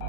We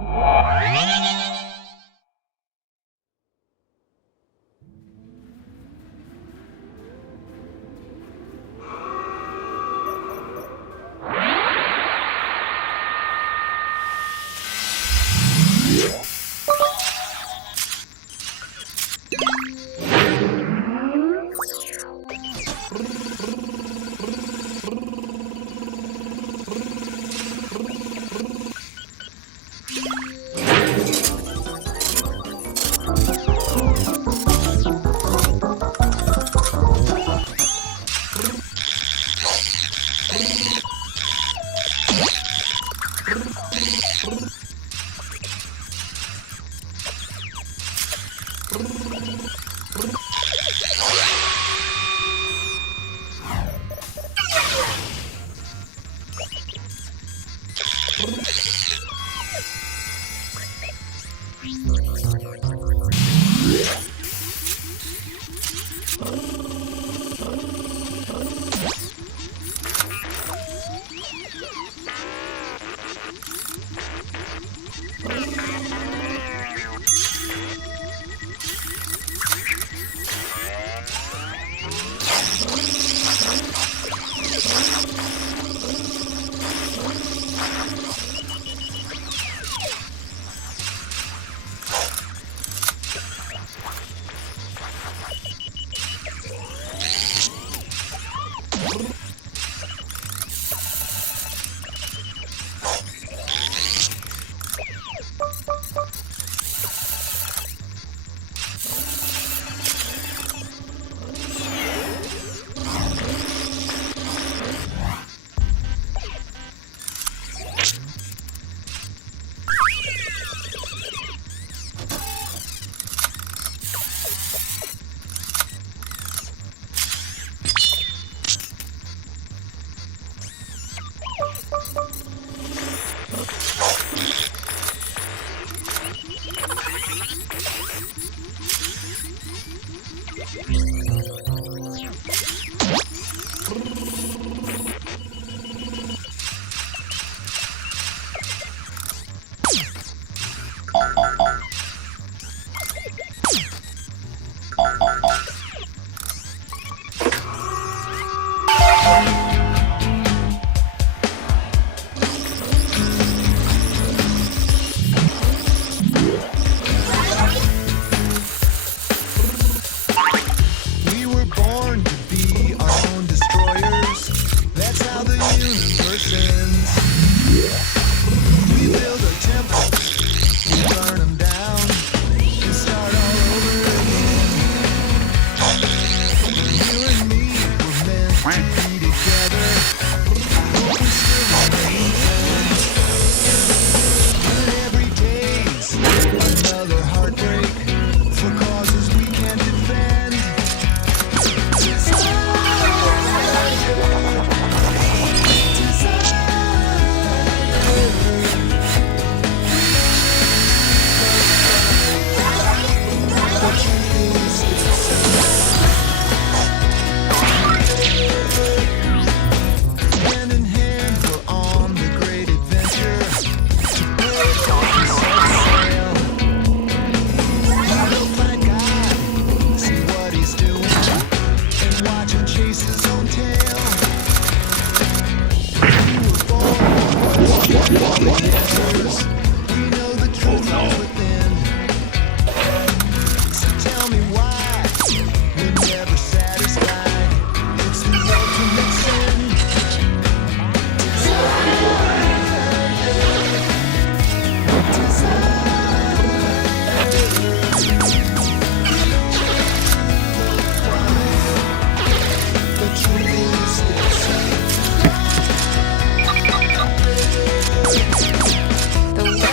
were born to be our own destroyers. That's how the universe ends. We build a temple, we burn them down, and start all over again. You and me were meant to be together. I hope we still remain friends. And every day's another heartbreak for causes we can't defend. Hand in hand, we're on the great adventure. We'll sail. We'll find God, see what he's doing, and watch him chase his own tail. We were born with answers. We know the truth lies within. So tell me why we're never satisfied. It's the ultimate sin. The truth is The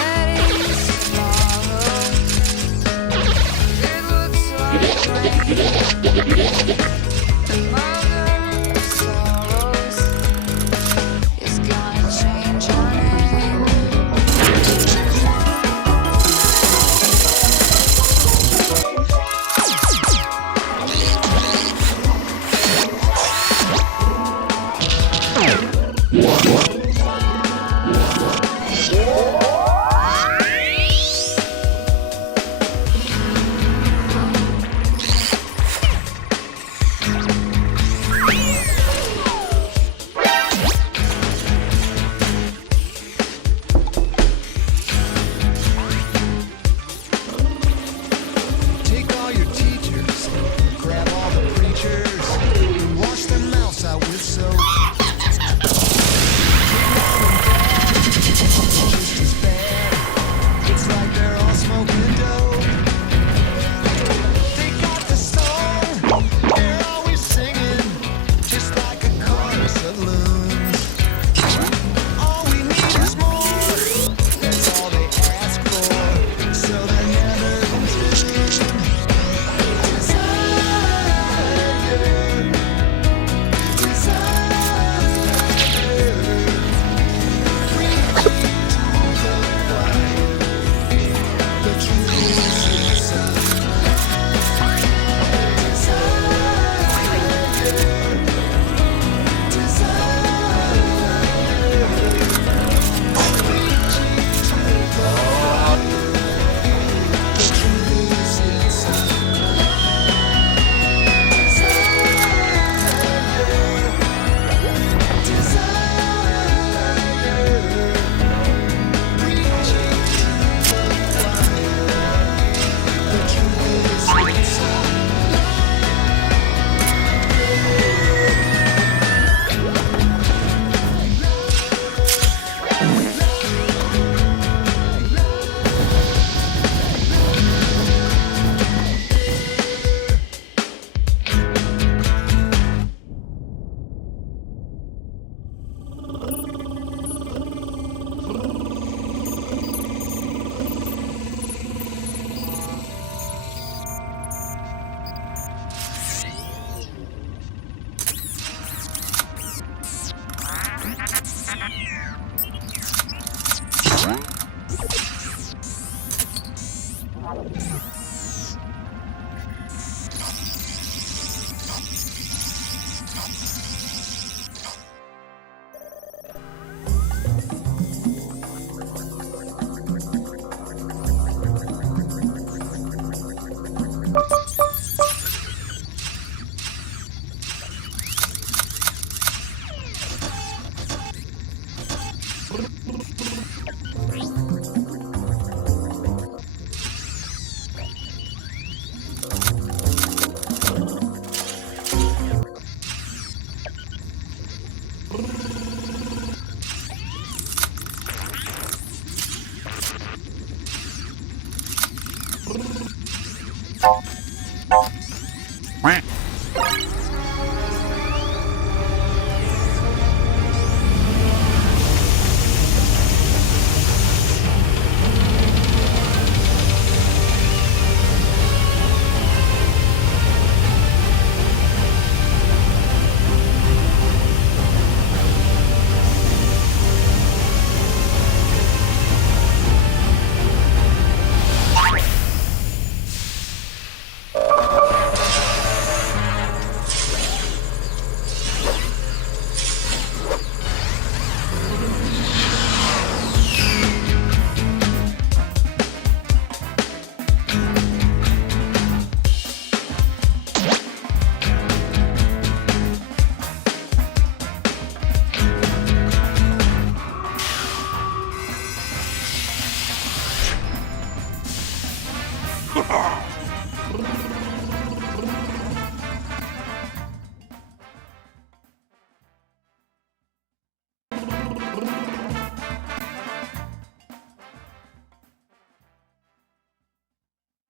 Quack.